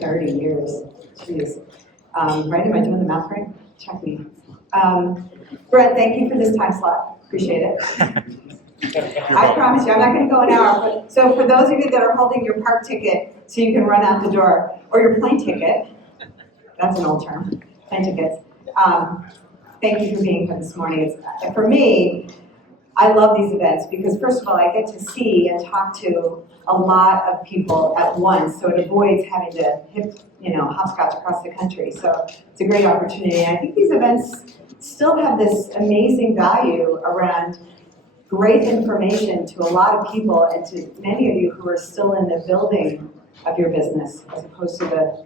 30 years. Jeez. Right, am I doing the math right? Check me. Brett, thank you for this time slot. Appreciate it. I promise you, I'm not going to go an hour. But, so for those of you that are holding your park ticket so you can run out the door, or your plane ticket, that's an old term, plane tickets. Thank you for being here this morning. For me, I love these events because first of all, I get to see and talk to a lot of people at once, so it avoids having to hopscotch across the country. So it's a great opportunity. And I think these events still have this amazing value around great information to a lot of people and to many of you who are still in the building of your business as opposed to the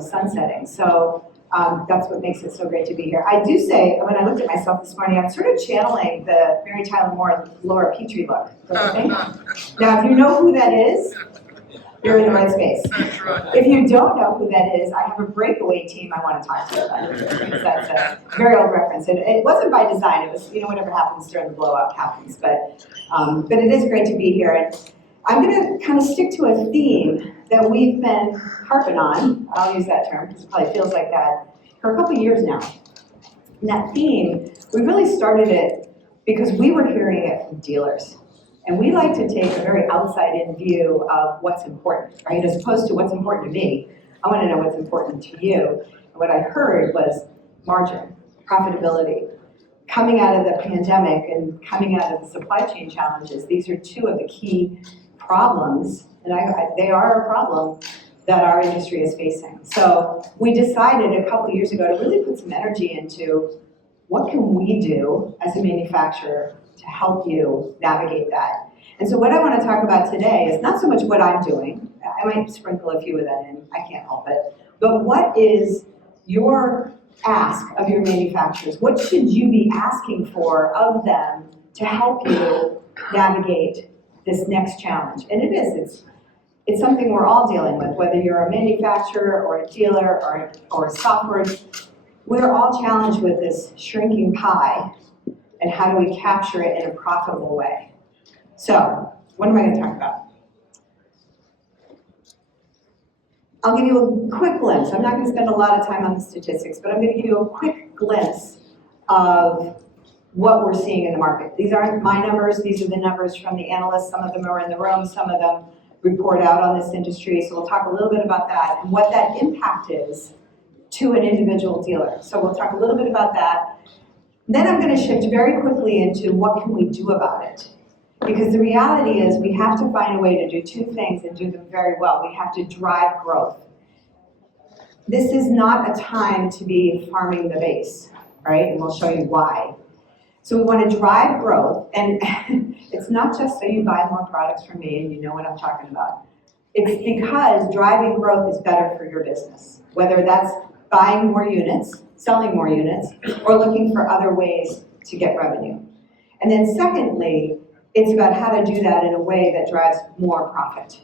sunsetting. So that's what makes it so great to be here. I do say, when I looked at myself this morning, I'm sort of channeling the Mary Tyler Moore, Laura Petrie look, don't you think? Now, if you know who that is, you're in the right space. If you don't know who that is, I have a breakaway team I want to talk to you about. Because that's a very old reference. And it wasn't by design. It was, whatever happens during the blowout happens. But it is great to be here. And I'm going to kind of stick to a theme that we've been harping on. I'll use that term because it probably feels like that for a couple of years now. And that theme, we really started it because we were hearing it from dealers. And we like to take a very outside-in view of what's important, right? As opposed to what's important to me. I want to know what's important to you. And what I heard was margin, profitability. Coming out of the pandemic and coming out of the supply chain challenges, these are two of the key problems, and they are a problem that our industry is facing. So we decided a couple of years ago to really put some energy into what can we do as a manufacturer to help you navigate that. And so what I want to talk about today is not so much what I'm doing. I might sprinkle a few of that in. I can't help it. But what is your ask of your manufacturers? What should you be asking for of them to help you navigate this next challenge? And it's something we're all dealing with, whether you're a manufacturer or a dealer or a software. We're all challenged with this shrinking pie. And how do we capture it in a profitable way? So, what am I going to talk about? I'll give you a quick glimpse. I'm not going to spend a lot of time on the statistics, but I'm going to give you a quick glimpse of what we're seeing in the market. These aren't my numbers. These are the numbers from the analysts. Some of them are in the room. Some of them report out on this industry. So we'll talk a little bit about that and what that impact is to an individual dealer. So we'll talk a little bit about that. Then I'm going to shift very quickly into what can we do about it. Because the reality is we have to find a way to do two things and do them very well. We have to drive growth. This is not a time to be farming the base, right? And we'll show you why. So we want to drive growth, and it's not just so you buy more products from me and you know what I'm talking about. It's because driving growth is better for your business, whether that's buying more units, selling more units, or looking for other ways to get revenue. And then secondly, it's about how to do that in a way that drives more profit.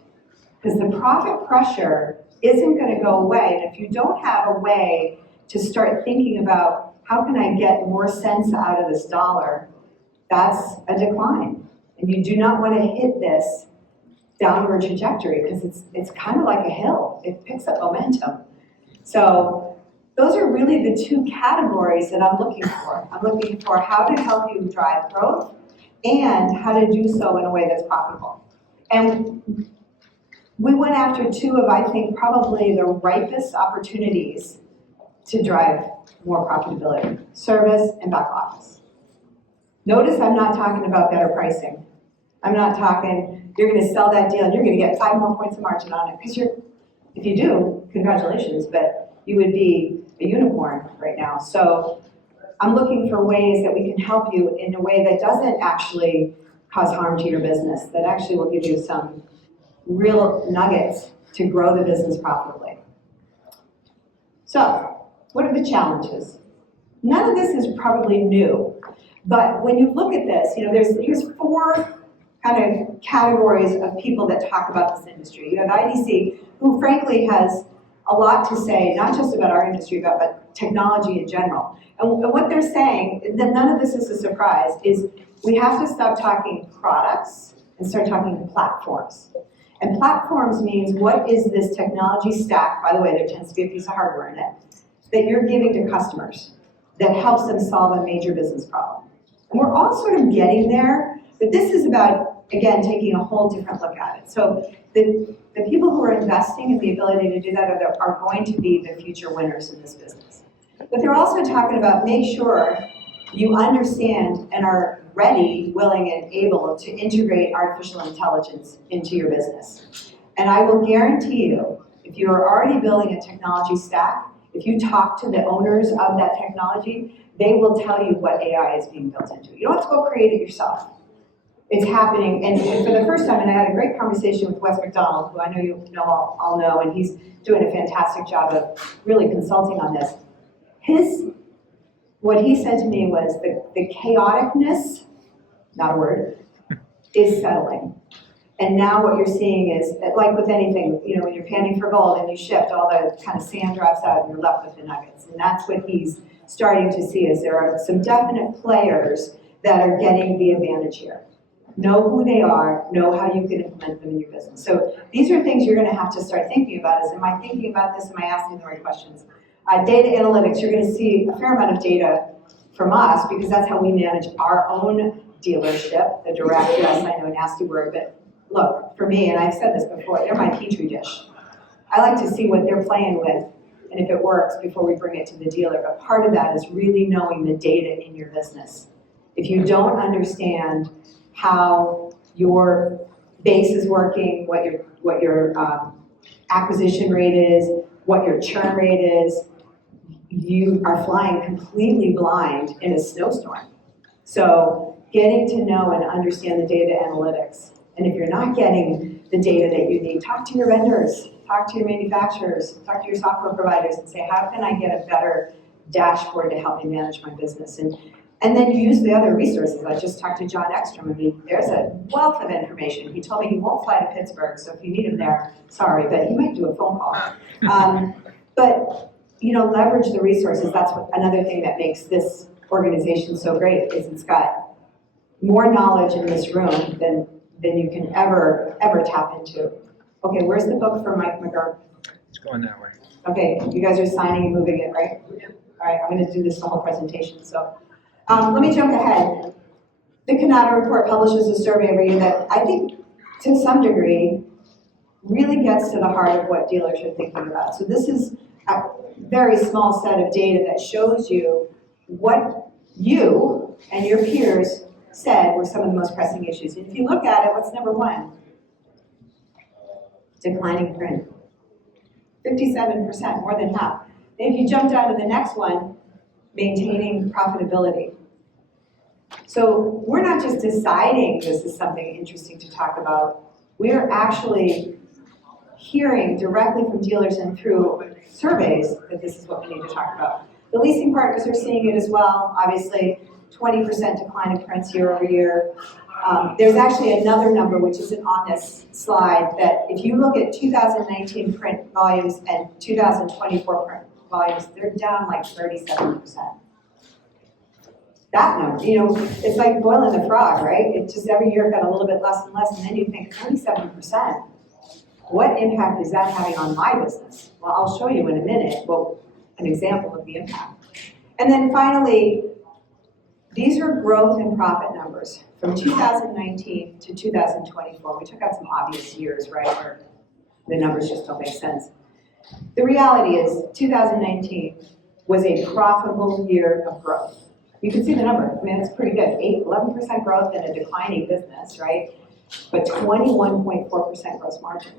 Because the profit pressure isn't going to go away. And if you don't have a way to start thinking about how can I get more cents out of this dollar, that's a decline. And you do not want to hit this downward trajectory because it's kind of like a hill. It picks up momentum. So those are really the two categories that I'm looking for. I'm looking for how to help you drive growth and how to do so in a way that's profitable. And we went after two of, I think, probably the ripest opportunities to drive more profitability: service and back office. Notice I'm not talking about better pricing. I'm not talking, you're going to sell that deal and you're going to get 5 more points of margin on it. Because if you do, congratulations, but you would be a unicorn right now. So I'm looking for ways that we can help you in a way that doesn't actually cause harm to your business, that actually will give you some real nuggets to grow the business profitably. So, what are the challenges? None of this is probably new, but when you look at this, here's 4 kind of categories of people that talk about this industry. You have IDC, who frankly has a lot to say, not just about our industry, but technology in general. And what they're saying, that none of this is a surprise, is we have to stop talking products and start talking platforms. And platforms means what is this technology stack, by the way, there tends to be a piece of hardware in it, that you're giving to customers that helps them solve a major business problem. And we're all sort of getting there, but this is about, again, taking a whole different look at it. So the people who are investing in the ability to do that are going to be the future winners in this business. But they're also talking about make sure you understand and are ready, willing, and able to integrate artificial intelligence into your business. And I will guarantee you, if you are already building a technology stack, if you talk to the owners of that technology, they will tell you what AI is being built into. You don't have to go create it yourself. It's happening, and for the first time, and I had a great conversation with Wes McDonald, who I know you all know, and he's doing a fantastic job of really consulting on this. What he said to me was the chaoticness, not a word, is settling. And now what you're seeing is, like with anything, when you're panning for gold and you shift, all the kind of sand drops out and you're left with the nuggets. And that's what he's starting to see, is there are some definite players that are getting the advantage here. Know who they are, know how you can implement them in your business. So these are things you're gonna have to start thinking about, is am I thinking about this, am I asking the right questions? Data analytics, you're gonna see a fair amount of data from us, because that's how we manage our own dealership, the direct, yes, I know, nasty word, but look, for me, and I've said this before, they're my petri dish. I like to see what they're playing with, and if it works, before we bring it to the dealer. But part of that is really knowing the data in your business. If you don't understand how your base is working, what your acquisition rate is, what your churn rate is, you are flying completely blind in a snowstorm. So getting to know and understand the data analytics. And if you're not getting the data that you need, talk to your vendors, talk to your manufacturers, talk to your software providers and say, how can I get a better dashboard to help me manage my business? And then use the other resources. I just talked to John Ekstrom. I mean, there's a wealth of information. He told me he won't fly to Pittsburgh, so if you need him there, sorry, but he might do a phone call. But leverage the resources. That's another thing that makes this organization so great, is it's got more knowledge in this room than you can ever tap into. Okay, where's the book for Mike McGurk? It's going that way. Okay, you guys are signing and moving it, right? All right, I'm going to do this the whole presentation. So let me jump ahead. The Konica report publishes a survey every year that I think, to some degree, really gets to the heart of what dealers are thinking about. So this is a very small set of data that shows you what you and your peers said were some of the most pressing issues. And if you look at it, what's number one? Declining print. 57%, more than half. And if you jump down to the next one, maintaining profitability. So we're not just deciding this is something interesting to talk about. We are actually hearing directly from dealers and through surveys that this is what we need to talk about. The leasing partners are seeing it as well. Obviously, 20% decline in prints year over year. There's actually another number which isn't on this slide, that if you look at 2019 print volumes and 2024 print volumes, they're down like 37%. That number, it's like boiling the frog, right? It just every year got a little bit less and less, and then you think 37%. What impact is that having on my business? Well, I'll show you in a minute an example of the impact. And then finally, these are growth and profit numbers from 2019 to 2024. We took out some obvious years, right, where the numbers just don't make sense. The reality is 2019 was a profitable year of growth. You can see the number. I mean, it's pretty good. 11% growth in a declining business, right? But 21.4% gross margin.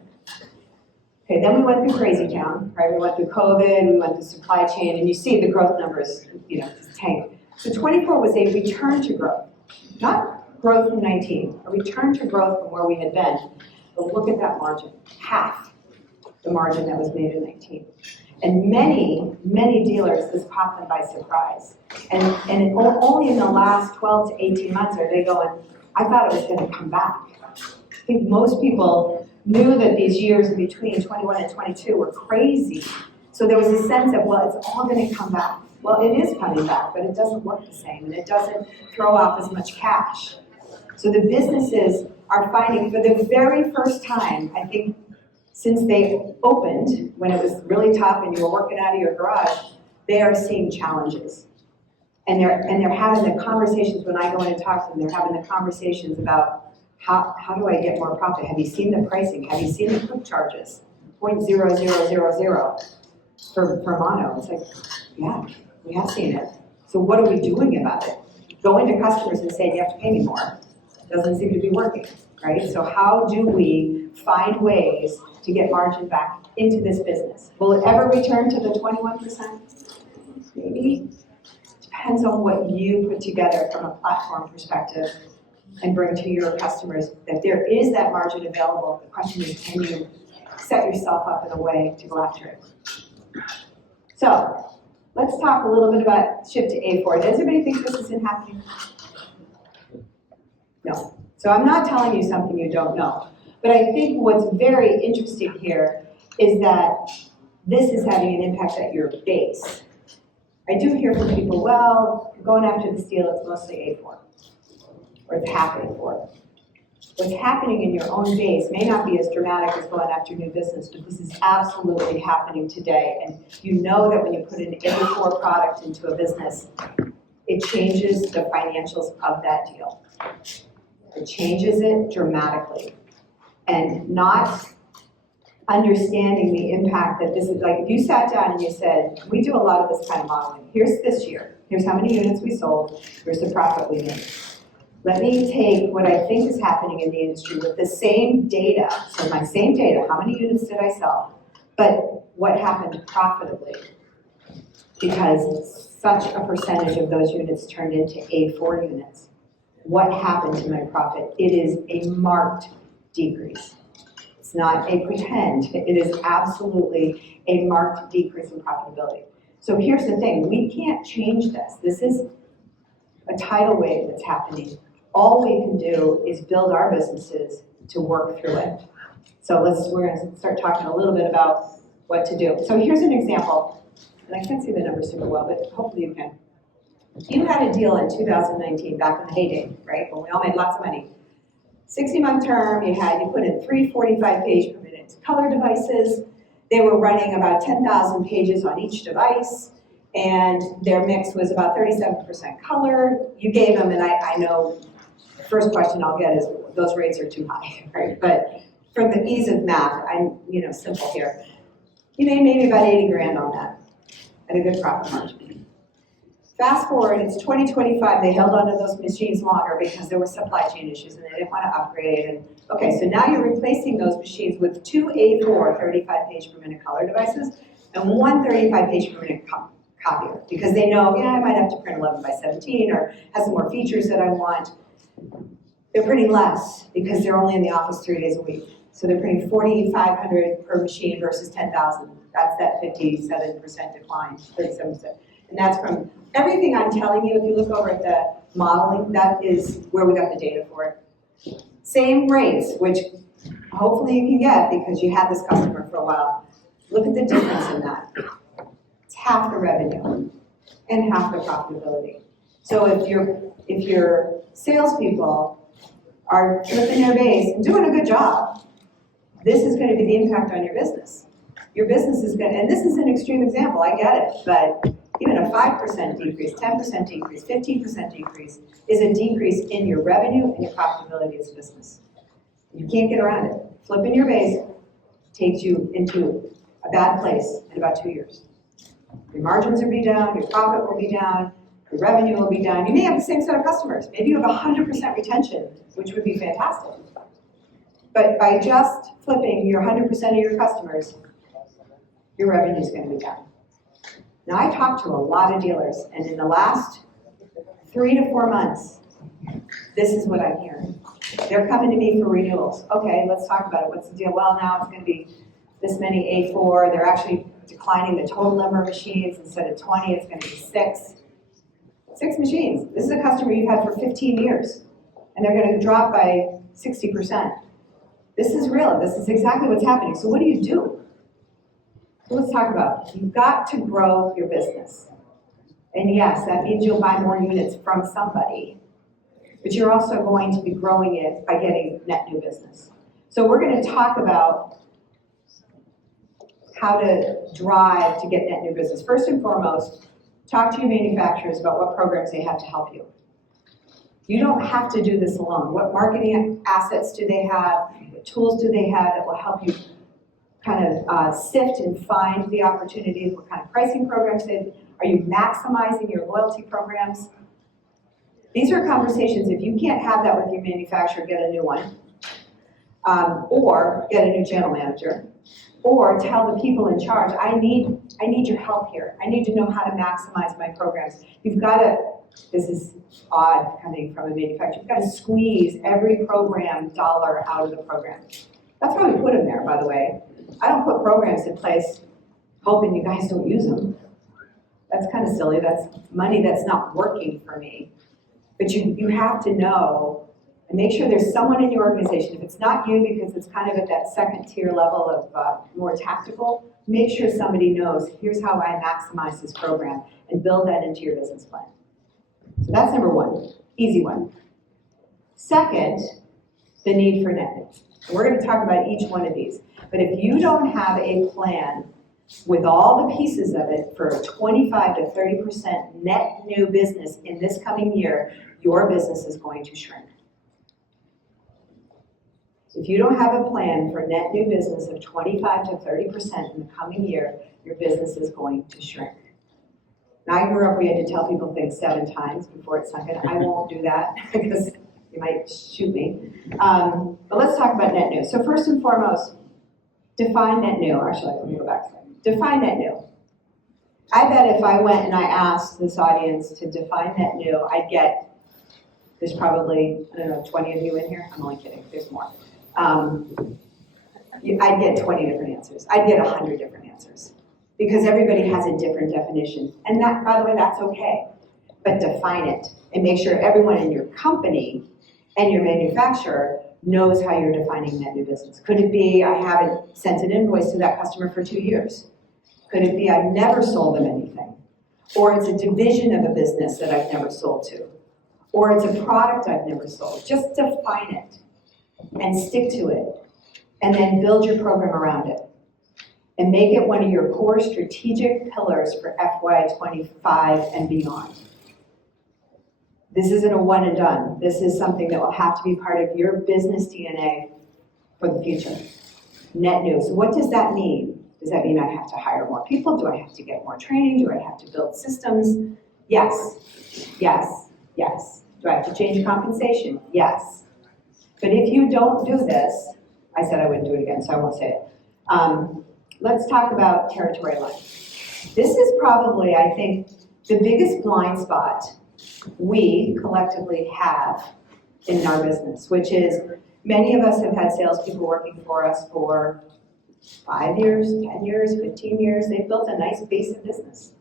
Okay, then we went through crazy town, right? We went through COVID, we went through supply chain, and you see the growth numbers, just tank. So 24 was a return to growth, not growth from 19, a return to growth from where we had been. But look at that margin, half the margin that was made in 19. And many dealers, this popped them by surprise. And only in the last 12 to 18 months are they going, I thought it was going to come back. I think most people knew that these years in between 21 and 22 were crazy. So there was a sense of, well, it's all going to come back. Well, it is coming back, but it doesn't look the same, and it doesn't throw off as much cash. So the businesses are finding for the very first time, I think, since they opened, when it was really tough and you were working out of your garage, they are seeing challenges. And they're having the conversations, when I go in and talk to them, they're having the conversations about how do I get more profit? Have you seen the pricing? Have you seen the quick charges? 0.0000 for mono. It's like, yeah, we have seen it. So what are we doing about it? Going to customers and saying, you have to pay me more. Doesn't seem to be working, right? So how do we find ways to get margin back into this business? Will it ever return to the 21%? Maybe. Depends on what you put together from a platform perspective and bring to your customers, that there is that margin available. The question is, can you set yourself up in a way to go after it? So let's talk a little bit about shift to A4. Does anybody think this isn't happening? No. So I'm not telling you something you don't know. But I think what's very interesting here is that this is having an impact at your base. I do hear from people, well, going after this deal, it's mostly A4. Or it's half A4. What's happening in your own base may not be as dramatic as going after new business, but this is absolutely happening today. And you know that when you put an A4 product into a business, it changes the financials of that deal. It changes it dramatically. And not understanding the impact that this is, like if you sat down and you said, we do a lot of this kind of modeling. Here's this year. Here's how many units we sold. Here's the profit we made. Let me take what I think is happening in the industry with the same data, so my same data, how many units did I sell, but what happened profitably? Because such a percentage of those units turned into A4 units. What happened to my profit? It is a marked decrease. It's not a pretend, it is absolutely a marked decrease in profitability. So here's the thing, we can't change this. This is a tidal wave that's happening. All we can do is build our businesses to work through it. So we're gonna start talking a little bit about what to do. So here's an example, and I can't see the numbers super well, but hopefully you can. You had a deal in 2019, back in the heyday, right, when we all made lots of money. 60-month term, you put in 3 45-page per minute color devices. They were running about 10,000 pages on each device, and their mix was about 37% color. You gave them, and I know the first question I'll get is, those rates are too high, right? But for the ease of math, I'm simple here. You made maybe about 80 grand on that at a good profit margin. Fast forward, it's 2025, they held onto those machines longer because there were supply chain issues and they didn't want to upgrade. And okay, so now you're replacing those machines with 2 A4 35-page per minute color devices and 1 35-page per minute copier, because they know, I might have to print 11 by 17 or have some more features that I want. They're printing less because they're only in the office 3 days a week. So they're printing 4,500 per machine versus 10,000. That's that 57% decline, 37%. And that's from everything I'm telling you. If you look over at the modeling, that is where we got the data for it. Same rates, which hopefully you can get because you had this customer for a while. Look at the difference in that. It's half the revenue and half the profitability. So if your salespeople are flipping their base and doing a good job, this is going to be the impact on your business. Your business is going to, and this is an extreme example, I get it, but even a 5% decrease, 10% decrease, 15% decrease is a decrease in your revenue and your profitability as a business. You can't get around it. Flipping your base takes you into a bad place in about 2 years. Your margins will be down, your profit will be down, your revenue will be down. You may have the same set of customers. Maybe you have 100% retention, which would be fantastic. But by just flipping your 100% of your customers, your revenue is going to be down. Now, I talked to a lot of dealers, and in the last 3 to 4 months, this is what I'm hearing. They're coming to me for renewals. Okay, let's talk about it. What's the deal? Well, now it's going to be this many A4. They're actually declining the total number of machines. Instead of 20, it's going to be 6. 6 machines. This is a customer you've had for 15 years, and they're going to drop by 60%. This is real. This is exactly what's happening. So what do you do? So let's talk about it. You've got to grow your business. And yes, that means you'll buy more units from somebody. but you're also going to be growing it by getting net new business. So we're going to talk about how to drive to get net new business. First and foremost, talk to your manufacturers about what programs they have to help you. You don't have to do this alone. What marketing assets do they have? What tools do they have that will help you kind of sift and find the opportunities? What kind of pricing programs are you maximizing your loyalty programs? These are conversations. If you can't have that with your manufacturer, get a new one, or get a new channel manager, or tell the people in charge, I need your help here. I need to know how to maximize my programs. You've got to, this is odd coming from a manufacturer, you've got to squeeze every program dollar out of the program. That's why we put them there, by the way. I don't put programs in place hoping you guys don't use them. That's kind of silly. That's money that's not working for me. But you have to know and make sure there's someone in your organization. If it's not you, because it's kind of at that second tier level of more tactical, make sure somebody knows, here's how I maximize this program, and build that into your business plan. So that's number one, easy one. Second, the need for net new. We're going to talk about each one of these. But if you don't have a plan with all the pieces of it for 25 to 30% net new business in this coming year, your business is going to shrink. If you don't have a plan for net new business of 25 to 30% in the coming year, your business is going to shrink. Now, I grew up, we had to tell people things 7 times before it sunk in. I won't do that because you might shoot me. But let's talk about net new. So first and foremost, define net new. Actually, let me go back a second. Define net new. I bet if I went and I asked this audience to define net new, I'd get, there's probably, I don't know, 20 of you in here. I'm only kidding, there's more. I'd get 20 different answers. I'd get 100 different answers because everybody has a different definition. And that, by the way, that's okay. But define it and make sure everyone in your company and your manufacturer knows how you're defining net new business. Could it be I haven't sent an invoice to that customer for 2 years? Could it be I've never sold them anything? Or it's a division of a business that I've never sold to? Or it's a product I've never sold? Just define it and stick to it. And then build your program around it. And make it one of your core strategic pillars for FY25 and beyond. This isn't a one and done. This is something that will have to be part of your business DNA for the future. Net new. So what does that mean? Does that mean I have to hire more people? Do I have to get more training? Do I have to build systems? Yes, yes, yes. Do I have to change compensation? Yes. But if you don't do this, I said I wouldn't do it again, so I won't say it. Let's talk about territory line. This is probably, I think, the biggest blind spot we collectively have in our business, which is many of us have had salespeople working for us for 5 years, 10 years, 15 years. They've built a nice base of business.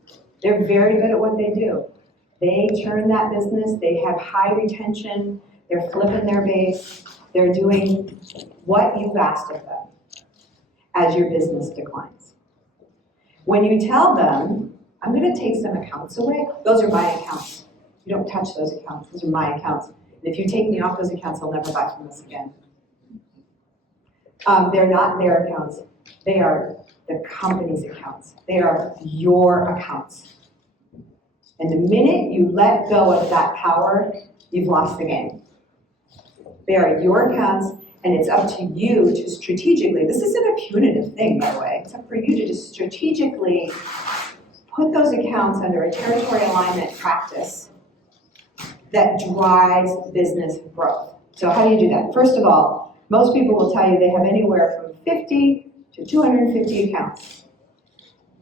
They're very good at what they do. They churn that business. They have high retention. They're flipping their base. They're doing what you've asked of them as your business declines. When you tell them, I'm going to take some accounts away, those are my accounts. You don't touch those accounts. Those are my accounts. And if you take me off those accounts, I'll never buy from us again. They're not their accounts. They are the company's accounts. They are your accounts. And the minute you let go of that power, you've lost the game. They are your accounts, and it's up to you to strategically, this isn't a punitive thing, by the way, it's up for you to just strategically put those accounts under a territory alignment practice that drives business growth. So how do you do that? First of all, most people will tell you they have anywhere from 50 to 250 accounts.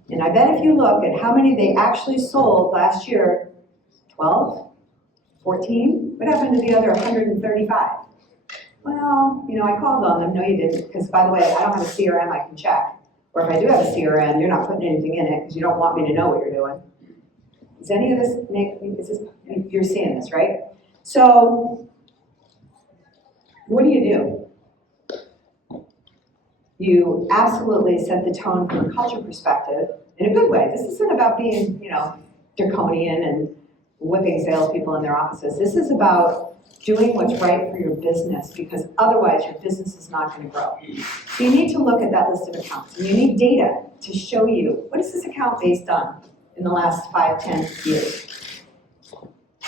And I bet if you look at how many they actually sold last year, 12, 14, what happened to the other 135? Well, I called on them. No, you didn't, because by the way, I don't have a CRM I can check. Or if I do have a CRM, you're not putting anything in it because you don't want me to know what you're doing. Does any of this you're seeing this, right? So, what do? You absolutely set the tone from a culture perspective in a good way. This isn't about being, draconian and whipping salespeople in their offices. This is about doing what's right for your business, because otherwise your business is not going to grow. So you need to look at that list of accounts, and you need data to show you, what is this account based on in the last 5, 10 years?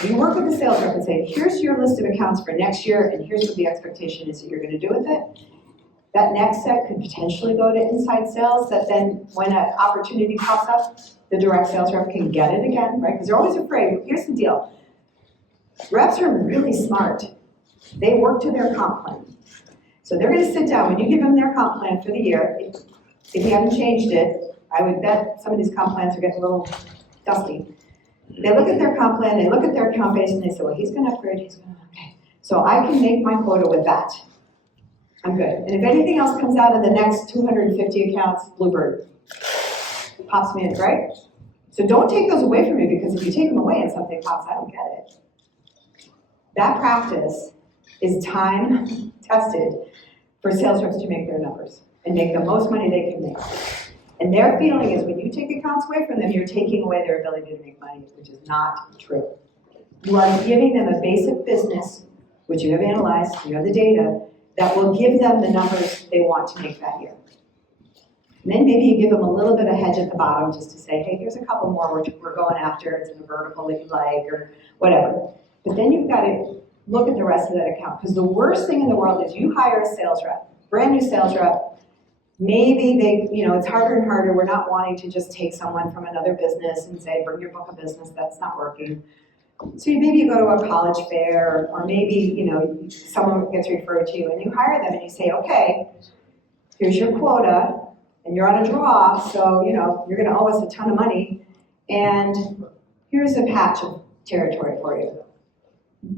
You work with the sales rep and say, here's your list of accounts for next year, and here's what the expectation is that you're going to do with it. That next set could potentially go to inside sales, that then when an opportunity pops up, the direct sales rep can get it again, right? Because they're always afraid. Here's the deal. Reps are really smart. They work to their comp plan. So they're going to sit down. When you give them their comp plan for the year, if you haven't changed it, I would bet some of these comp plans are getting a little dusty. They look at their comp plan, they look at their account base, and they say, well, he's going to upgrade, he's going to, okay. So I can make my quota with that. I'm good. And if anything else comes out of the next 250 accounts, bluebird. Pops me in, right? So don't take those away from me, because if you take them away and something pops, I don't get it. That practice is time tested for sales reps to make their numbers and make the most money they can make. And their feeling is when you take accounts away from them, you're taking away their ability to make money, which is not true. You are giving them a basic business, which you have analyzed, you have the data, that will give them the numbers they want to make that year. And then maybe you give them a little bit of hedge at the bottom just to say, hey, here's a couple more we're going after, it's in a vertical that you like, or whatever. But then you've got to look at the rest of that account, because the worst thing in the world is you hire a sales rep, brand new sales rep, maybe they, it's harder and harder, we're not wanting to just take someone from another business and say, bring your book of business, that's not working. So maybe you go to a college fair, or maybe, someone gets referred to you and you hire them and you say, okay, here's your quota, and you're on a draw, so, you're gonna owe us a ton of money, and here's a patch of territory for you.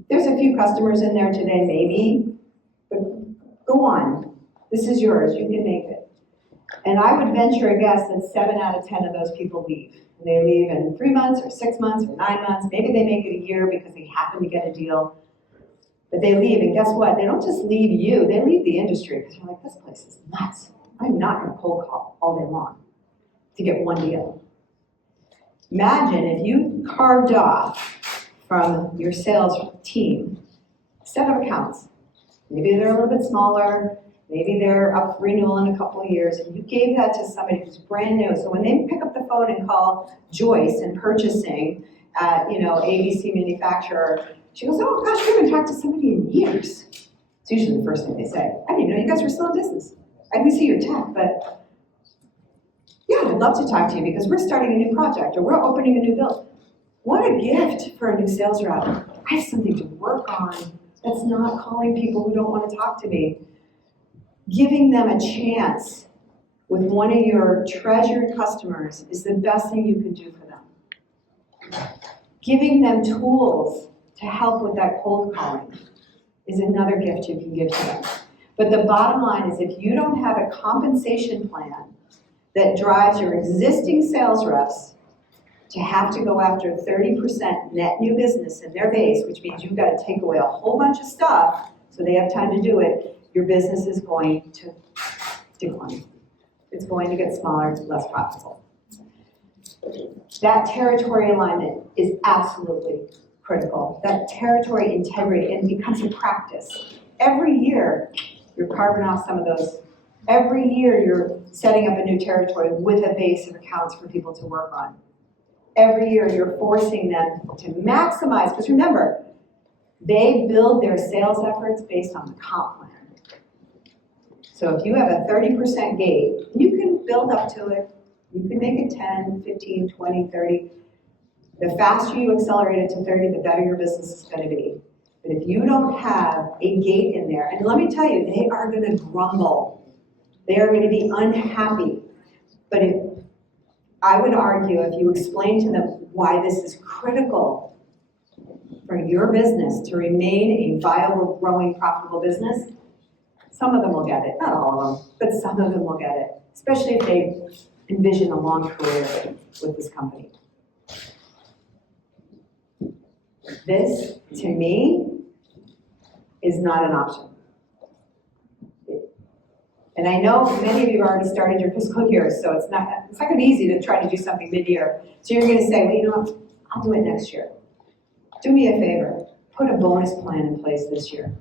There's a few customers in there today, maybe, but go on. This is yours, you can make it. And I would venture a guess that 7 out of 10 of those people leave. And they leave in 3 months, or 6 months, or 9 months. Maybe they make it a year because they happen to get a deal. But they leave, and guess what? They don't just leave you, they leave the industry, because they're like, this place is nuts. I'm not gonna cold call all day long to get one deal. Imagine if you carved off from your sales team a set of accounts. Maybe they're a little bit smaller, maybe they're up for renewal in a couple of years, and you gave that to somebody who's brand new. So when they pick up the phone and call Joyce in purchasing at, ABC manufacturer, she goes, oh gosh, we haven't talked to somebody in years. It's usually the first thing they say. I didn't know you guys were still in business. I can see your tech, but yeah, I'd love to talk to you because we're starting a new project or we're opening a new build. What a gift for a new sales rep. I have something to work on that's not calling people who don't want to talk to me. Giving them a chance with one of your treasured customers is the best thing you can do for them. Giving them tools to help with that cold calling is another gift you can give to them. But the bottom line is if you don't have a compensation plan that drives your existing sales reps to have to go after 30% net new business in their base, which means you've got to take away a whole bunch of stuff so they have time to do it, your business is going to decline. It's going to get smaller, it's less profitable. That territory alignment is absolutely critical. That territory integrity, and becomes a practice. Every year, you're carving off some of those. Every year, you're setting up a new territory with a base of accounts for people to work on. Every year, you're forcing them to maximize, because remember, they build their sales efforts based on the comp plan. So if you have a 30% gate, you can build up to it. You can make it 10, 15, 20, 30. The faster you accelerate it to 30, the better your business is going to be. But if you don't have a gate in there, and let me tell you, they are going to grumble. They are going to be unhappy. But I would argue if you explain to them why this is critical for your business to remain a viable, growing, profitable business, some of them will get it. Not all of them, but some of them will get it, especially if they envision a long career with this company. This, to me, is not an option. And I know many of you have already started your fiscal year, so it's not going to be easy to try to do something mid-year. So you're going to say, well, you know what, I'll do it next year. Do me a favor, put a bonus plan in place this year.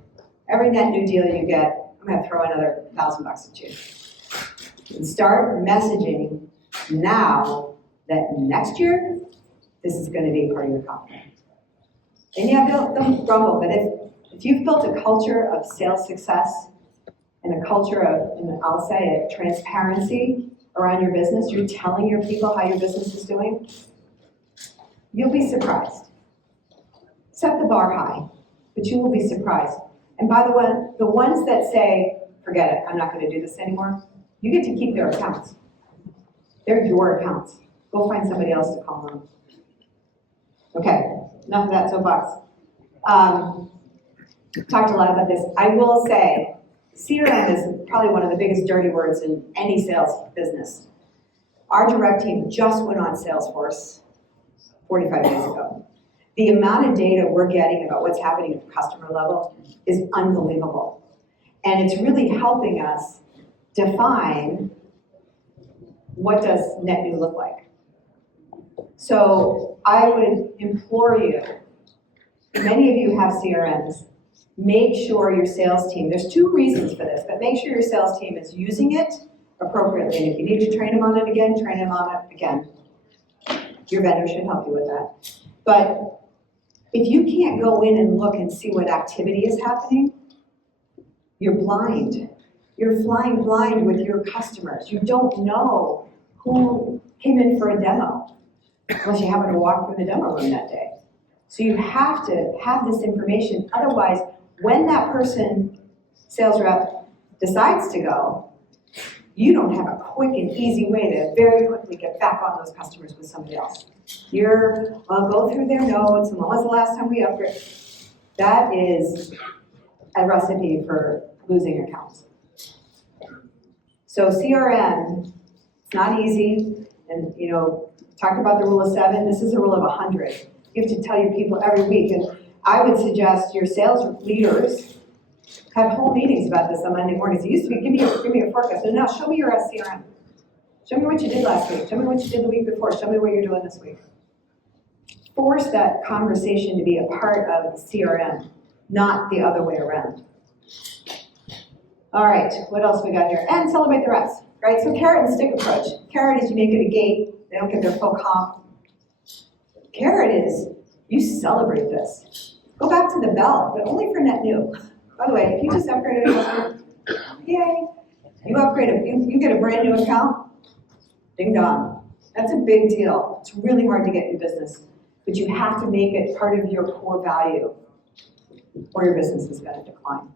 Every net new deal you get, I'm gonna throw another $1,000 at you. And start messaging now that next year, this is gonna be part of your comp plan. And yeah, they'll grumble, but if you've built a culture of sales success and a culture of, and I'll say it, transparency around your business, you're telling your people how your business is doing, you'll be surprised. Set the bar high, but you will be surprised. And by the way, the ones that say, forget it, I'm not gonna do this anymore, you get to keep their accounts. They're your accounts. Go find somebody else to call on. Okay, enough of that soapbox. Talked a lot about this. I will say, CRM is probably one of the biggest dirty words in any sales business. Our direct team just went on Salesforce 45 days ago. The amount of data we're getting about what's happening at the customer level is unbelievable. And it's really helping us define what does net new look like. So I would implore you, many of you have CRMs, make sure your sales team, there's two reasons for this, but make sure your sales team is using it appropriately. And if you need to train them on it again, train them on it again. Your vendor should help you with that. But if you can't go in and look and see what activity is happening, you're blind. You're flying blind with your customers. You don't know who came in for a demo unless you happen to walk through the demo room that day. So you have to have this information. Otherwise, when that person, sales rep, decides to go, you don't have a quick and easy way to very quickly get back on those customers with somebody else. I'll go through their notes, and when was the last time we upgraded? That is a recipe for losing accounts. So CRM, it's not easy, and talked about the rule of 7, this is a rule of 100. You have to tell your people every week, and I would suggest your sales leaders have whole meetings about this on Monday mornings. It used to be, give me a forecast. So now show me your CRM. Show me what you did last week. Show me what you did the week before. Show me what you're doing this week. Force that conversation to be a part of the CRM, not the other way around. All right, what else we got here? And celebrate the reps, right? So carrot and stick approach. Carrot is you make it a gate. They don't get their full comp. Carrot is you celebrate this. Go back to the bell, but only for net new. By the way, if you just upgraded a customer, yay. You upgrade it, you get a brand new account, ding dong. That's a big deal. It's really hard to get new business, but you have to make it part of your core value or your business is going to decline.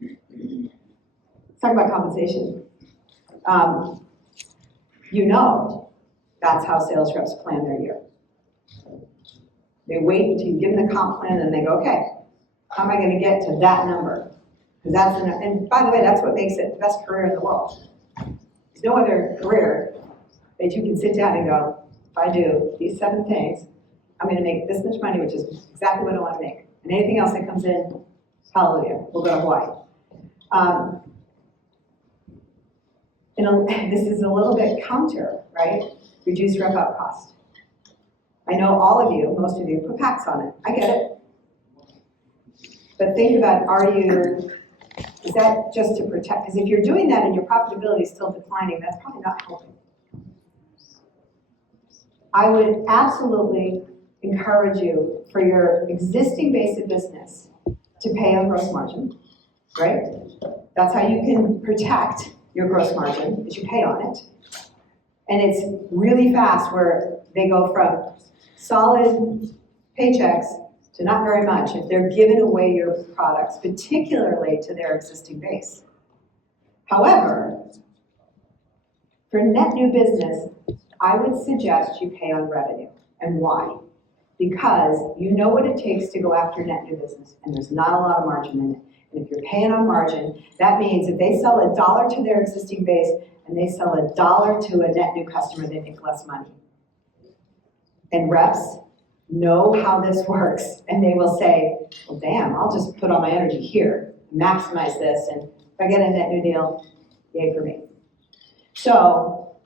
Let's talk about compensation. That's how sales reps plan their year. They wait until you give them the comp plan and they go, okay, how am I going to get to that number? Because and by the way, that's what makes it the best career in the world. There's no other career that you can sit down and go, if I do these 7 things, I'm going to make this much money, which is exactly what I want to make. And anything else that comes in, hallelujah, we'll go to Hawaii. This is a little bit counter, right? Reduce rep out cost. I know all of you, most of you, put packs on it. I get it. But think about, is that just to protect? Because if you're doing that and your profitability is still declining, that's probably not helping. I would absolutely encourage you for your existing base of business to pay on gross margin, right? That's how you can protect your gross margin, is you pay on it. And it's really fast where they go from solid paychecks to not very much if they're giving away your products, particularly to their existing base. However, for net new business, I would suggest you pay on revenue. And why? Because you know what it takes to go after net new business, and there's not a lot of margin in it. And if you're paying on margin, that means if they sell $1 to their existing base and they sell $1 to a net new customer, they make less money. And reps know how this works, and they will say, well, damn, I'll just put all my energy here, maximize this, and if I get a net new deal, yay for me. So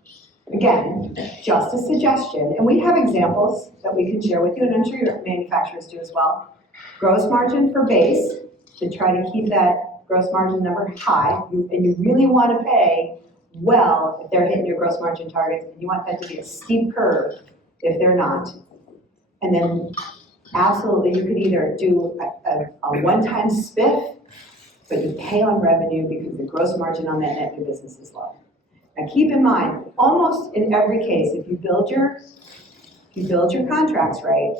Again, just a suggestion, and we have examples that we can share with you, and I'm sure your manufacturers do as well. Gross margin for base, to try to keep that gross margin number high, and you really want to pay well if they're hitting your gross margin targets, and you want that to be a steep curve if they're not. And then absolutely, you could either do a one-time spiff, but you pay on revenue because the gross margin on that net new business is low. Now keep in mind, almost in every case, if you build your contracts right,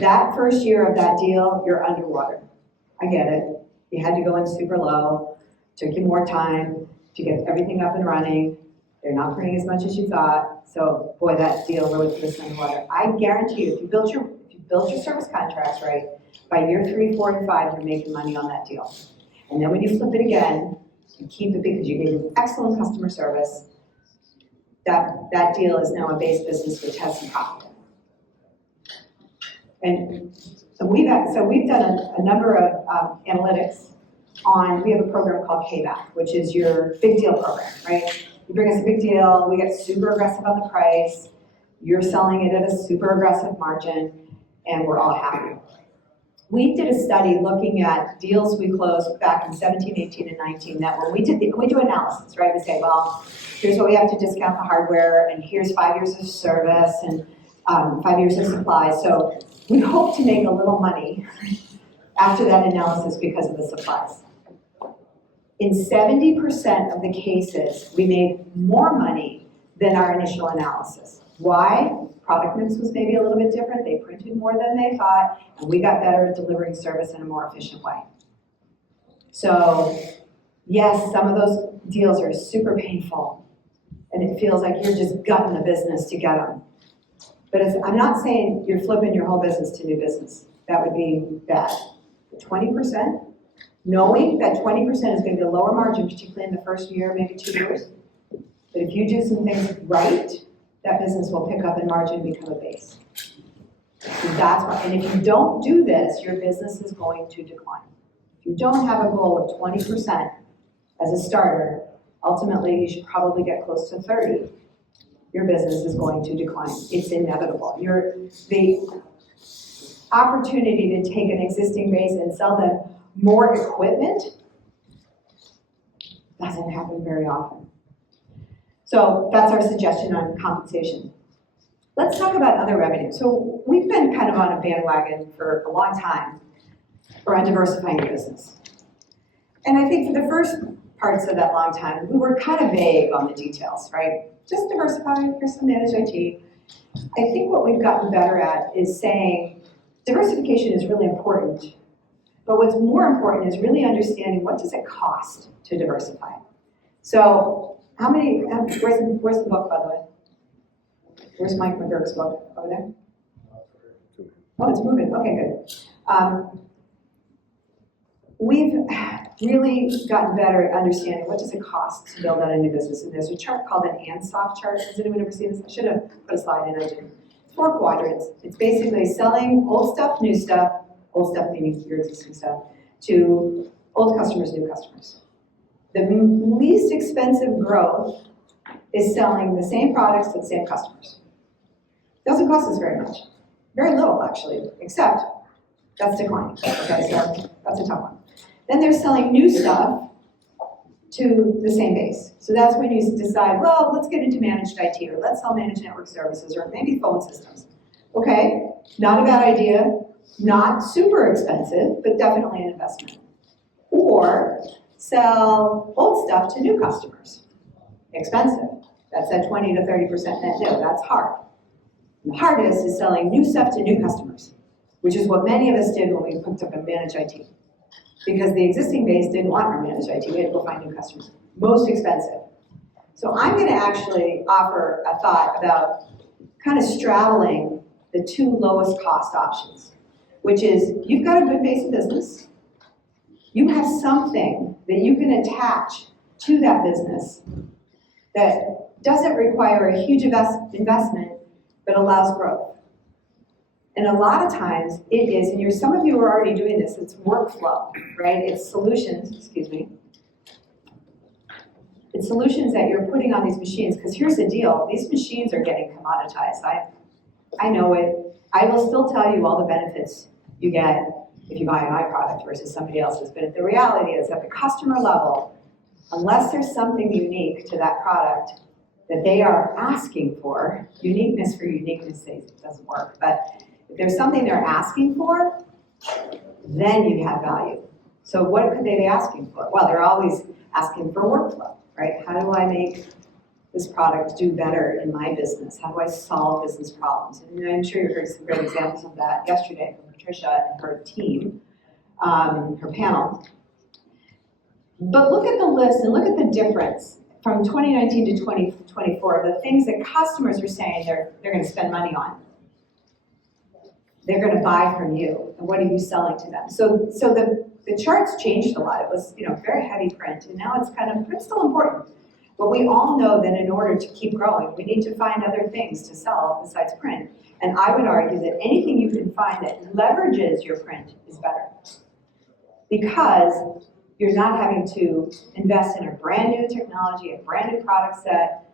that first year of that deal, you're underwater. I get it. You had to go in super low, took you more time to get everything up and running. They're not printing as much as you thought. So boy, that deal really put us underwater. I guarantee you, if you build your service contracts right, by year 3, 4, and 5, you're making money on that deal. And then when you flip it again, you keep it because you gave excellent customer service. That deal is now a base business which has some profit. And so we've done a number of analytics on, we have a program called Payback, which is your big deal program, right? You bring us a big deal, we get super aggressive on the price, you're selling it at a super aggressive margin, and we're all happy. We did a study looking at deals we closed back in 17, 18, and 19 that when we do analysis, right? We say, well, here's what we have to discount the hardware, and here's 5 years of service, and 5 years of supply. So we hope to make a little money after that analysis because of the supplies. In 70% of the cases, we made more money than our initial analysis. Why? Product mix was maybe a little bit different. They printed more than they thought, and we got better at delivering service in a more efficient way. So, yes, some of those deals are super painful, and it feels like you're just gutting the business to get them. But I'm not saying you're flipping your whole business to new business. That would be bad. But 20%, knowing that 20% is going to be a lower margin, particularly in the first year, maybe 2 years. But if you do some things right, that business will pick up in margin and become a base. So that's why, and if you don't do this, your business is going to decline. If you don't have a goal of 20% as a starter, ultimately you should probably get close to 30. Your business is going to decline. It's inevitable. The opportunity to take an existing base and sell them more equipment doesn't happen very often. So that's our suggestion on compensation. Let's talk about other revenue. So we've been kind of on a bandwagon for a long time around diversifying your business. And I think for the first parts of that long time, we were kind of vague on the details, right? Just diversify, here's some managed IT. I think what we've gotten better at is saying diversification is really important, but what's more important is really understanding what does it cost to diversify. So where's the book, by the way? Where's Mike McGurk's book? Over there? Oh, it's moving. Okay, good. We've really gotten better at understanding what does it cost to build out a new business. And there's a chart called an ANSOF chart. Has anyone ever seen this? I should have put a slide in. I didn't. It's 4 quadrants. It's basically selling old stuff, new stuff, old stuff meaning your existing stuff, to old customers, new customers. The least expensive growth is selling the same products to the same customers. It doesn't cost us very much. Very little, actually, except that's declining. Okay, so that's a tough one. Then they're selling new stuff to the same base. So that's when you decide, well, let's get into managed IT, or let's sell managed network services, or maybe phone systems. Okay, not a bad idea, not super expensive, but definitely an investment. Or sell old stuff to new customers. Expensive. That's at 20 to 30% net new. That's hard. And the hardest is selling new stuff to new customers, which is what many of us did when we hooked up a managed IT. Because the existing base didn't want our managed IT. We had to go find new customers. Most expensive. So I'm going to actually offer a thought about kind of straddling the 2 lowest cost options, which is you've got a good base of business. You have something that you can attach to that business that doesn't require a huge investment, but allows growth. And a lot of times it is, and some of you are already doing this, it's workflow, right? It's solutions, It's solutions that you're putting on these machines, because here's the deal, these machines are getting commoditized. I know it. I will still tell you all the benefits you get if you buy my product versus somebody else's, but the reality is at the customer level, unless there's something unique to that product that they are asking for, uniqueness for uniqueness sake doesn't work, but if there's something they're asking for, then you have value. So what could they be asking for? Well, they're always asking for workflow, right? How do I make this product do better in my business? How do I solve business problems? And I'm sure you heard some great examples of that yesterday from Patricia and her team, her panel. But look at the list and look at the difference from 2019 to 2024 of the things that customers are saying they're going to spend money on. They're going to buy from you, and what are you selling to them? So the charts changed a lot. It was very heavy print, and now it's it's still important. But we all know that in order to keep growing, we need to find other things to sell besides print. And I would argue that anything you can find that leverages your print is better, because you're not having to invest in a brand new technology, a brand new product set.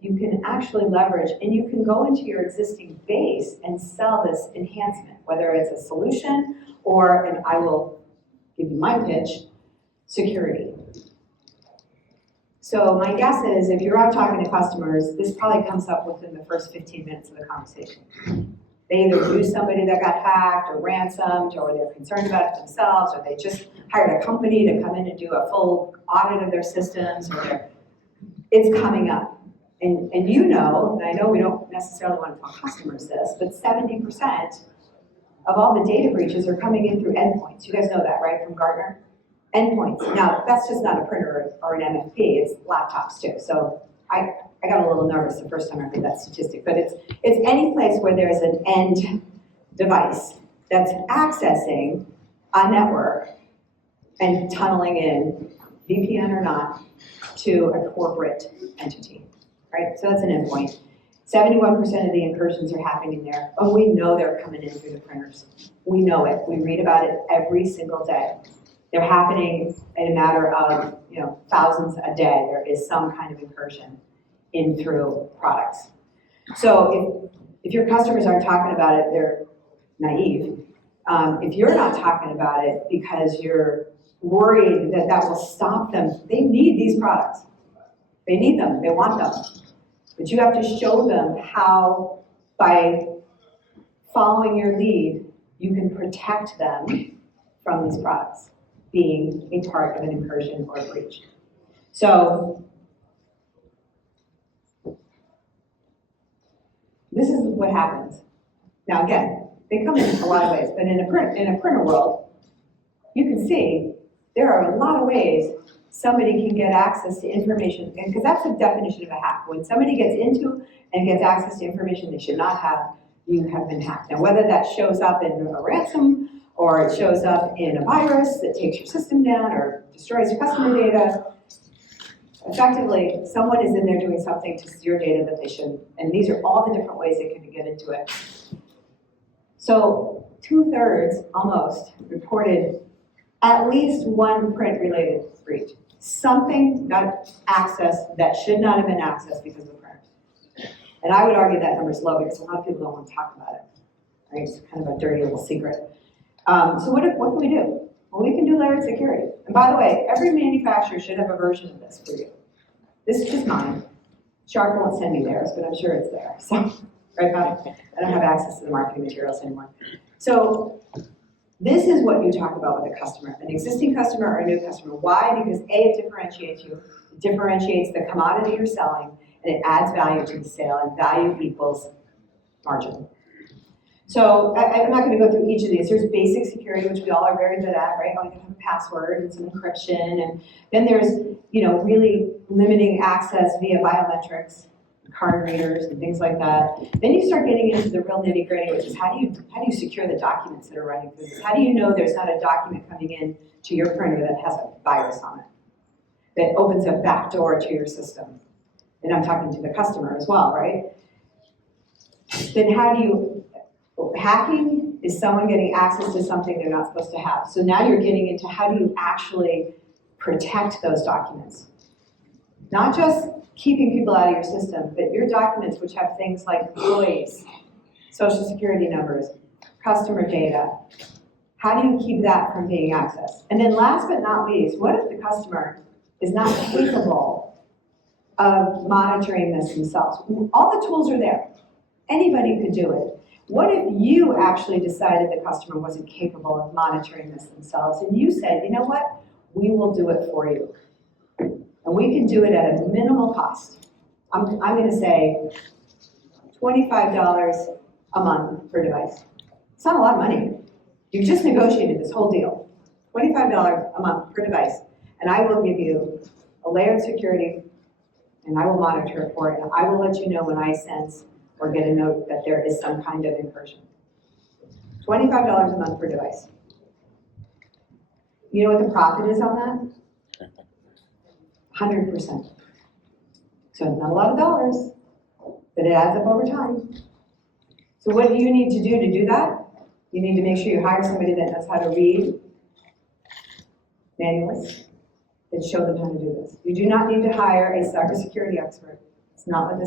You can actually leverage, and you can go into your existing base and sell this enhancement, whether it's a solution or, and I will give you my pitch, security. So my guess is if you're out talking to customers, this probably comes up within the first 15 minutes of the conversation. They either knew somebody that got hacked or ransomed, or they're concerned about it themselves, or they just hired a company to come in and do a full audit of their systems, or it's coming up. And and I know we don't necessarily want to tell customers this, but 70% of all the data breaches are coming in through endpoints. You guys know that, right, from Gartner? Endpoints. Now, that's just not a printer or an MFP, it's laptops too. So I got a little nervous the first time I heard that statistic, but it's any place where there's an end device that's accessing a network and tunneling in, VPN or not, to a corporate entity, right? So that's an endpoint. 71% of the incursions are happening there, and we know they're coming in through the printers. We know it. We read about it every single day. They're happening in a matter of thousands a day. There is some kind of incursion in through products. So if your customers aren't talking about it, they're naive. If you're not talking about it because you're worried that that will stop them, they need these products. They need them. They want them. But you have to show them how, by following your lead, you can protect them from these products being a part of an incursion or a breach. So this is what happens. Now again, they come in a lot of ways, but in a printer world, you can see there are a lot of ways somebody can get access to information, because that's the definition of a hack. When somebody gets into and gets access to information they should not have, you have been hacked. Now whether that shows up in a ransom, or it shows up in a virus that takes your system down or destroys your customer data, effectively, someone is in there doing something to your data that they shouldn't. And these are all the different ways they can get into it. So 2/3, almost, reported at least one print-related breach. Something got accessed that should not have been accessed because of the print. And I would argue that number is low because a lot of people don't want to talk about it. Right? It's kind of a dirty little secret. So what can we do? Well, we can do layered security. And by the way, every manufacturer should have a version of this for you. This is just mine. Sharp won't send me theirs, but I'm sure it's there. So, right, I don't have access to the marketing materials anymore. So this is what you talk about with a customer, an existing customer or a new customer. Why? Because A, it differentiates you. It differentiates the commodity you're selling, and it adds value to the sale, and value equals margin. So I'm not going to go through each of these. There's basic security, which we all are very good at, right? You can have a password and some encryption, and then there's really limiting access via biometrics, card readers, and things like that. Then you start getting into the real nitty-gritty, which is how do you secure the documents that are running through this? How do you know there's not a document coming in to your printer that has a virus on it, that opens a back door to your system? And I'm talking to the customer as well, right? Then hacking is someone getting access to something they're not supposed to have. So now you're getting into how do you actually protect those documents? Not just keeping people out of your system, but your documents which have things like employees, social security numbers, customer data. How do you keep that from being accessed? And then last but not least, what if the customer is not capable of monitoring this themselves? All the tools are there. Anybody could do it. What if you actually decided the customer wasn't capable of monitoring this themselves and you said, you know what, we will do it for you. And we can do it at a minimal cost. I'm going to say $25 a month per device. It's not a lot of money. You've just negotiated this whole deal. $25 a month per device. And I will give you a layered security and I will monitor it for it. And I will let you know when I sense or get a note that there is some kind of incursion. $25 a month per device. You know what the profit is on that? 100%. So not a lot of dollars, but it adds up over time. So what do you need to do that? You need to make sure you hire somebody that knows how to read manuals and show them how to do this. You do not need to hire a cybersecurity expert. It's not what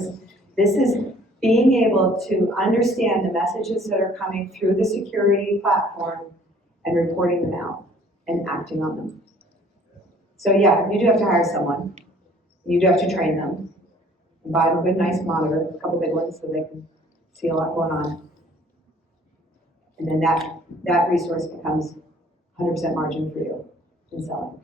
this is being able to understand the messages that are coming through the security platform and reporting them out and acting on them. So yeah, you do have to hire someone. You do have to train them and buy them a good, nice monitor, a couple big ones so they can see a lot going on. And then that resource becomes 100% margin for you in selling.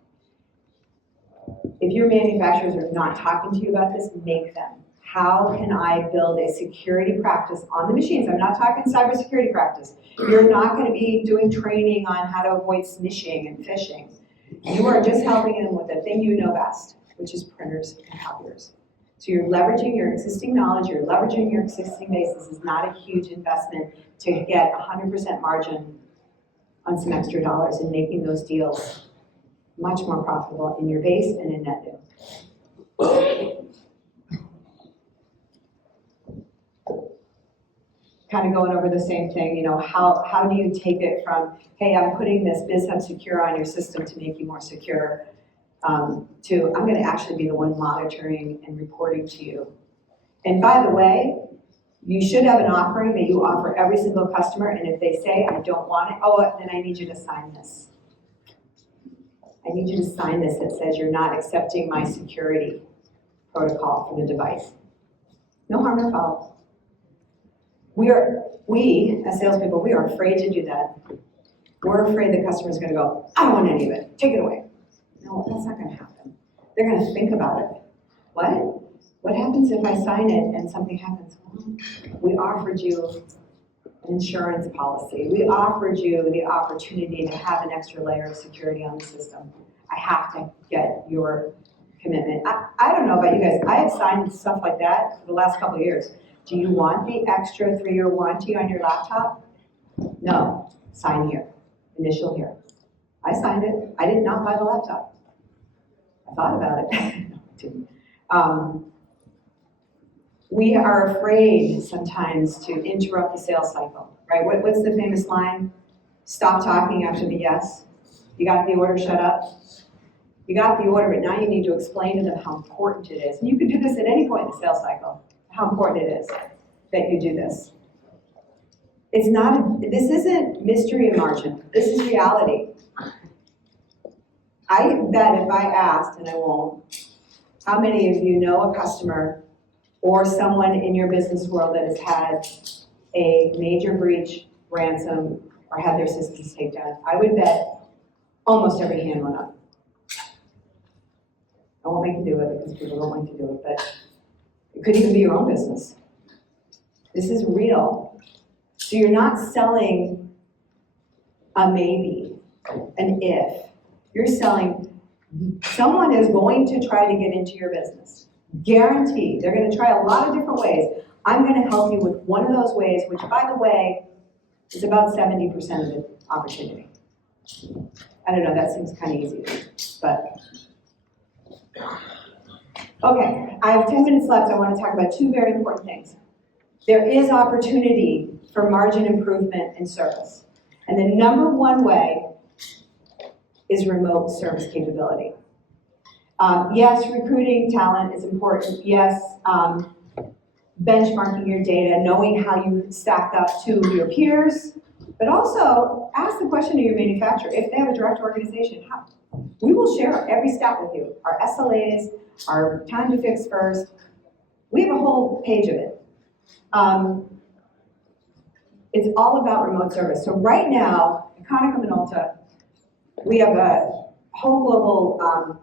If your manufacturers are not talking to you about this, make them. How can I build a security practice on the machines? I'm not talking cybersecurity practice. You're not going to be doing training on how to avoid smishing and phishing. You are just helping them with the thing you know best, which is printers and copiers. So you're leveraging your existing knowledge, you're leveraging your existing base. This is not a huge investment to get 100% margin on some extra dollars and making those deals much more profitable in your base and in net new. Kind of going over the same thing, you know, how do you take it from, hey, I'm putting this BizHub Secure on your system to make you more secure, to I'm going to actually be the one monitoring and reporting to you. And by the way, you should have an offering that you offer every single customer, and if they say, I don't want it, oh, then I need you to sign this. I need you to sign this that says you're not accepting my security protocol for the device. No harm, no foul. We, as salespeople, we are afraid to do that. We're afraid the customer's going to go, I don't want any of it, take it away. No, that's not going to happen. They're going to think about it. What? What happens if I sign it and something happens? Well, we offered you an insurance policy. We offered you the opportunity to have an extra layer of security on the system. I have to get your commitment. I don't know about you guys. I have signed stuff like that for the last couple of years. Do you want the extra 3-year warranty on your laptop? No. Sign here. Initial here. I signed it. I did not buy the laptop. I thought about it. We are afraid sometimes to interrupt the sales cycle, right? What's the famous line? Stop talking after the yes. You got the order, shut up. You got the order, but now you need to explain to them how important it is. And you can do this at any point in the sales cycle. How important it is that you do this. It's not, this isn't mystery and margin. This is reality. I bet if I asked, and I won't, how many of you know a customer or someone in your business world that has had a major breach, ransom, or had their systems taken down? I would bet almost every hand went up. I won't make you do it because people don't like to do it, but it could even be your own business. This is real. So you're not selling a maybe, an if. You're selling, someone is going to try to get into your business. Guaranteed. They're going to try a lot of different ways. I'm going to help you with one of those ways, which, by the way, is about 70% of the opportunity. I don't know, that seems kind of easy, but... Okay, I have 10 minutes left. I want to talk about two very important things. There is opportunity for margin improvement in service. And the number one way is remote service capability. Yes, recruiting talent is important. Yes, benchmarking your data, knowing how you stack up to your peers, but also ask the question to your manufacturer. If they have a direct organization, how? We will share every stat with you. Our SLAs, our time to fix first. We have a whole page of it. It's all about remote service. So right now, at Konica Minolta, we have a whole global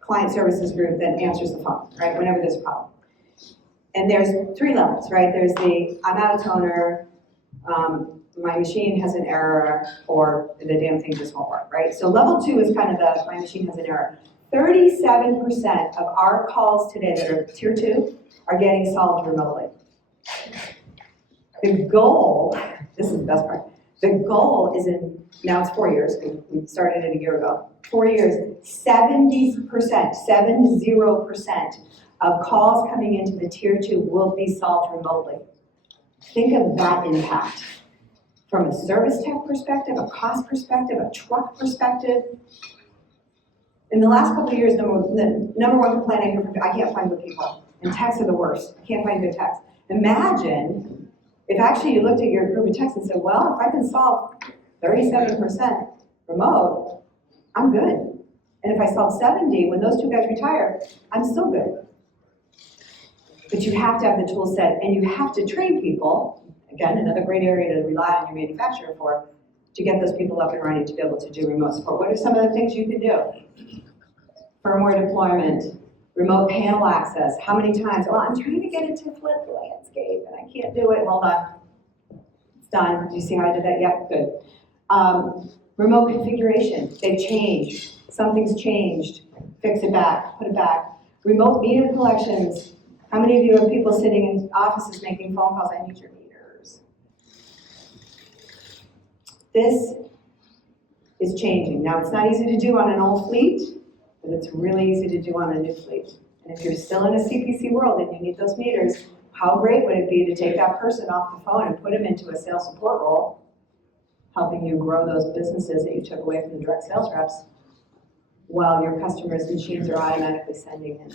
client services group that answers the phone, right, whenever there's a problem. And there's 3 levels, right? There's the, I'm out of toner, my machine has an error, or the damn thing just won't work, right? So level 2 is kind of the, my machine has an error. 37% of our calls today that are tier 2 are getting solved remotely. The goal, this is the best part, the goal is in, now it's 4 years, because we started it a year ago, 4 years, 70%, 70% of calls coming into the tier 2 will be solved remotely. Think of that impact. From a service tech perspective, a cost perspective, a truck perspective. In the last couple of years, the number one complaint I hear from, I can't find good people. And techs are the worst. I can't find good techs. Imagine if actually you looked at your group of techs and said, well, if I can solve 37% remote, I'm good. And if I solve 70, when those 2 guys retire, I'm still good. But you have to have the tool set, and you have to train people. Again, another great area to rely on your manufacturer for, to get those people up and running to be able to do remote support. What are some of the things you can do? Firmware deployment, remote panel access. How many times? Well, I'm trying to get it to flip the landscape, and I can't do it. Hold on. It's done. Do you see how I did that? Yep, good. Remote configuration. They've changed. Something's changed. Fix it back. Put it back. Remote meter collections. How many of you have people sitting in offices making phone calls? I need your meters. This is changing. Now, it's not easy to do on an old fleet, but it's really easy to do on a new fleet. And if you're still in a CPC world and you need those meters, how great would it be to take that person off the phone and put them into a sales support role, helping you grow those businesses that you took away from the direct sales reps, while your customers' machines are automatically sending in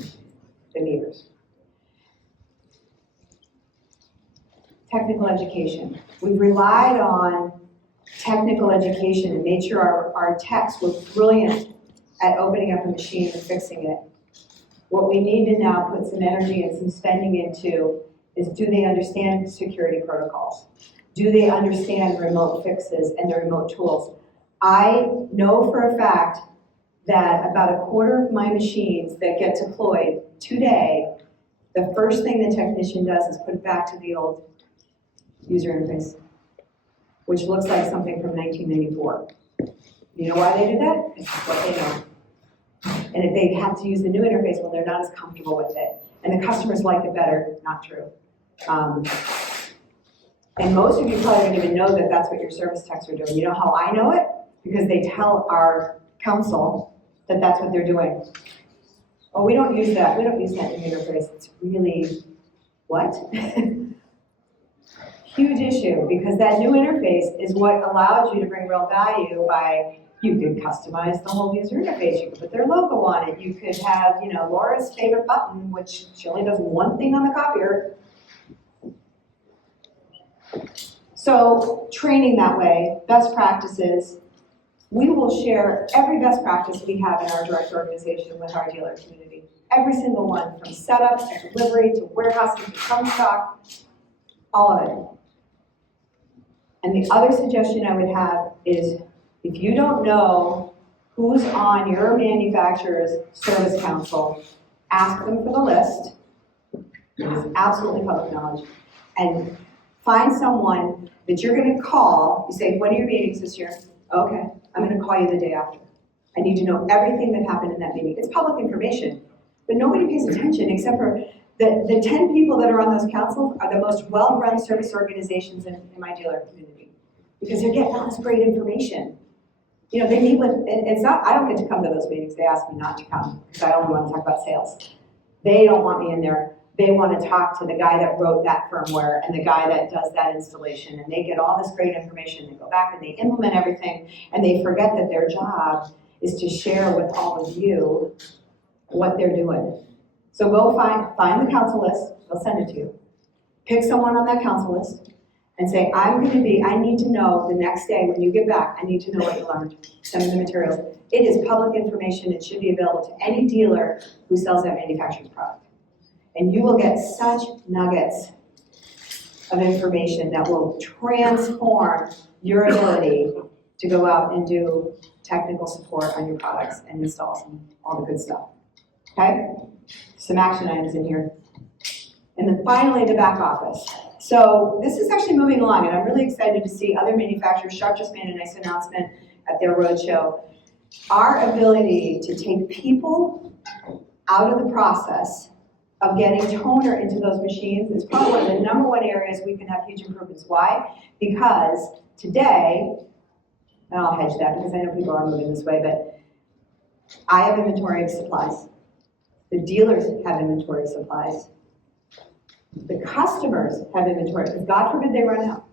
the meters. Technical education. We've relied on technical education and made sure our techs were brilliant at opening up a machine and fixing it. What we need to now put some energy and some spending into is, do they understand security protocols? Do they understand remote fixes and the remote tools? I know for a fact that about a quarter of my machines that get deployed today, the first thing the technician does is put it back to the old user interface, which looks like something from 1994. You know why they do that? It's what they know. And if they have to use the new interface, well, they're not as comfortable with it. And the customers like it better. Not true. And most of you probably don't even know that that's what your service techs are doing. You know how I know it? Because they tell our council that that's what they're doing. Oh, we don't use that. We don't use that new interface. It's really, what? Huge issue, because that new interface is what allows you to bring real value by, you could customize the whole user interface. You could put their logo on it. You could have, you know, Laura's favorite button, which she only does one thing on the copier. So training that way, best practices. We will share every best practice we have in our direct organization with our dealer community. Every single one, from setup to delivery to warehousing to front stock, all of it. And the other suggestion I would have is, if you don't know who's on your manufacturer's service council, ask them for the list. It is absolutely public knowledge. And find someone that you're going to call. You say, when are your meetings this year? Okay, I'm going to call you the day after. I need to know everything that happened in that meeting. It's public information, but nobody pays attention except for the 10 people that are on those councils are the most well-run service organizations in my dealer community, because they're getting all this great information. You know, they meet with, it's not, I don't get to come to those meetings. They ask me not to come because I only want to talk about sales. They don't want me in there. They want to talk to the guy that wrote that firmware and the guy that does that installation, and they get all this great information. They go back and they implement everything, and they forget that their job is to share with all of you what they're doing. So go find the council list, they'll send it to you. Pick someone on that council list and say, I need to know the next day when you get back, I need to know what you learned. Send me the materials. It is public information, it should be available to any dealer who sells that manufactured product. And you will get such nuggets of information that will transform your ability to go out and do technical support on your products and installs and all the good stuff. Okay? Some action items in here. And then finally, the back office. So this is actually moving along, and I'm really excited to see other manufacturers. Sharp just made a nice announcement at their roadshow. Our ability to take people out of the process of getting toner into those machines is probably one of the number one areas we can have huge improvements. Why? Because today, and I'll hedge that because I know people are moving this way, but I have inventory of supplies. The dealers have inventory of supplies. The customers have inventory, because God forbid they run out.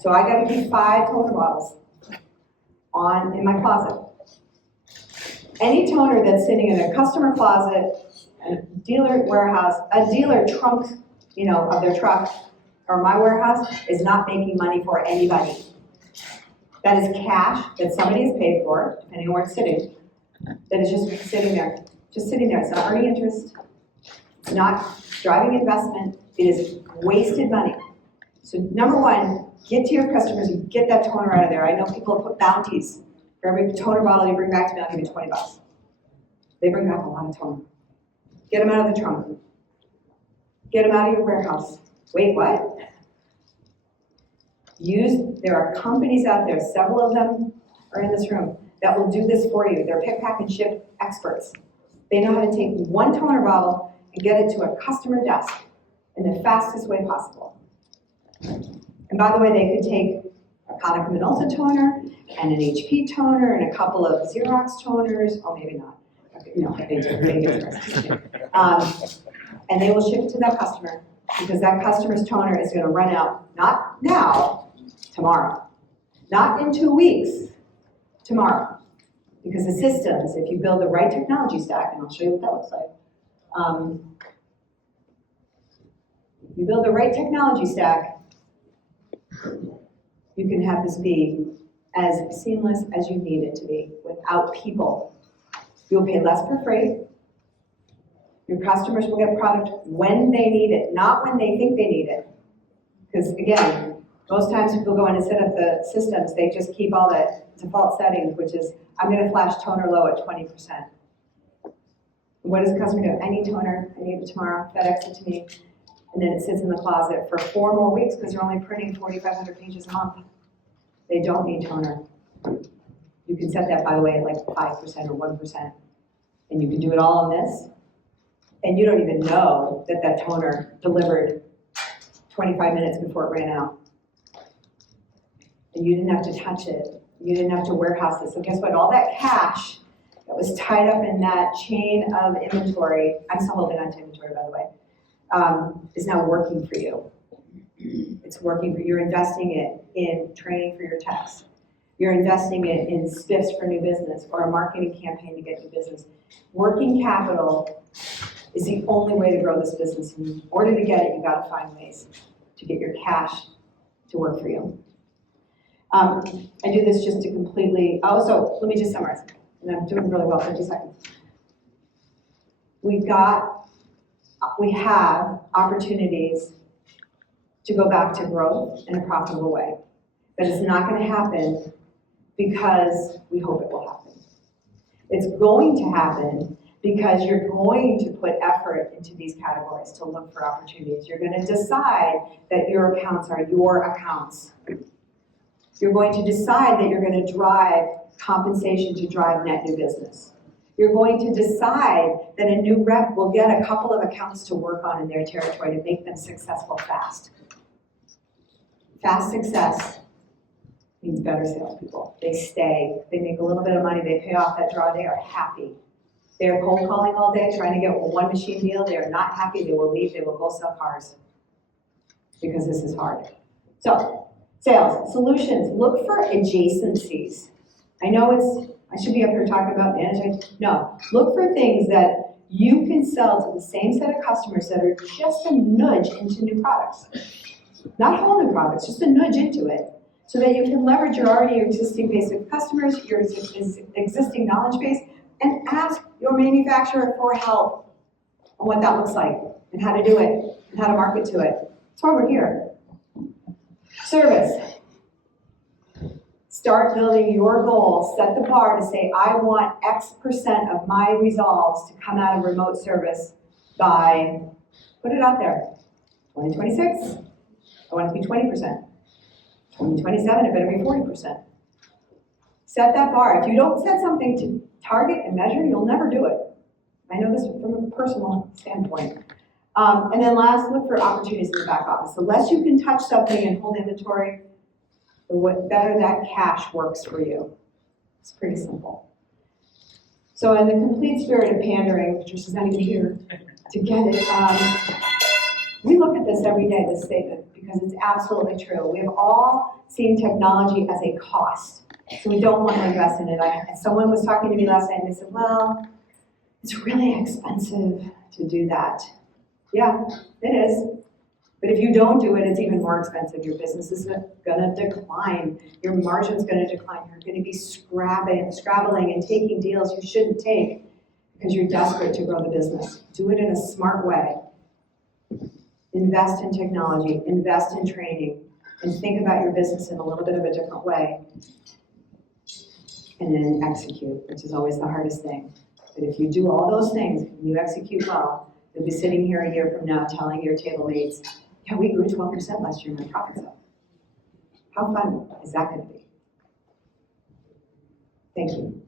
So I got to keep 5 toner bottles in my closet. Any toner that's sitting in a customer closet, a dealer warehouse, a dealer trunk, of their truck, or my warehouse, is not making money for anybody. That is cash that somebody has paid for, depending on where it's sitting, that is just sitting there. Just sitting there. It's not earning interest. It's not driving investment. It is wasted money. So number one, get to your customers and get that toner out of there. I know people put bounties. For every toner bottle you bring back to me, I'll give you $20. They bring back a lot of toner. Get them out of the trunk. Get them out of your warehouse. Wait, what? There are companies out there, several of them are in this room, that will do this for you. They're pick, pack, and ship experts. They know how to take one toner bottle and get it to a customer desk in the fastest way possible. And by the way, they could take a Konica Minolta toner and an HP toner and a couple of Xerox toners. Oh, maybe not. Okay, no, they do. And they will ship it to that customer because that customer's toner is going to run out, not now, tomorrow. Not in 2 weeks, tomorrow. Because the systems, if you build the right technology stack, and I'll show you what that looks like. If you build the right technology stack, you can have this be as seamless as you need it to be without people. You'll pay less per freight. Your customers will get product when they need it, not when they think they need it. Because again, most times people go in and set up the systems, they just keep all the default settings, which is, I'm going to flash toner low at 20%. What does the customer do? I need toner, I need it tomorrow, FedEx it to me. And then it sits in the closet for 4 more weeks because they're only printing 4,500 pages a month. They don't need toner. You can set that, by the way, at like 5% or 1%. And you can do it all on this. And you don't even know that that toner delivered 25 minutes before it ran out. And you didn't have to touch it. You didn't have to warehouse it. So guess what? All that cash that was tied up in that chain of inventory, I'm still holding on to inventory, by the way, is now working for you. It's working for you. You're investing it in training for your techs. You're investing it in spiffs for new business or a marketing campaign to get new business. Working capital is the only way to grow this business. In order to get it, you've got to find ways to get your cash to work for you. I do this just to completely, so let me just summarize, and I'm doing really well, 50 seconds. We have opportunities to go back to growth in a profitable way. But it's not going to happen because we hope it will happen. It's going to happen because you're going to put effort into these categories to look for opportunities. You're going to decide that your accounts are your accounts. You're going to decide that you're going to drive compensation to drive net new business. You're going to decide that a new rep will get a couple of accounts to work on in their territory to make them successful fast. Fast success means better salespeople. They stay, they make a little bit of money, they pay off that draw, they are happy. They are cold calling all day, trying to get one machine deal. They are not happy, they will leave, they will go sell cars because this is hard. So, sales, solutions, look for adjacencies. I know I should be up here talking about management. No, look for things that you can sell to the same set of customers that are just a nudge into new products. Not whole new products, just a nudge into it, so that you can leverage your already existing base of customers, your existing knowledge base, and ask your manufacturer for help on what that looks like, and how to do it, and how to market to it. That's why we're here. Service. Start building your goal, set the bar to say, I want X% of my resolves to come out of remote service by, put it out there, 2026, I want it to be 20%. 2027, it better be 40%. Set that bar. If you don't set something to target and measure, you'll never do it. I know this from a personal standpoint. And then last, look for opportunities in the back office. The less you can touch something and hold inventory, the better that cash works for you. It's pretty simple. So in the complete spirit of pandering, Patricia's not even here to get it, we look at this every day, this statement, because it's absolutely true. We have all seen technology as a cost, so we don't want to invest in it. Someone was talking to me last night and they said, well, it's really expensive to do that. Yeah, it is. But if you don't do it, it's even more expensive. Your business is going to decline. Your margin's going to decline. You're going to be scrabbling and taking deals you shouldn't take because you're desperate to grow the business. Do it in a smart way. Invest in technology, invest in training, and think about your business in a little bit of a different way. And then execute, which is always the hardest thing. But if you do all those things, and you execute well, you'll be sitting here a year from now telling your table mates, yeah, we grew 12% last year, my profit's up. How fun is that going to be? Thank you.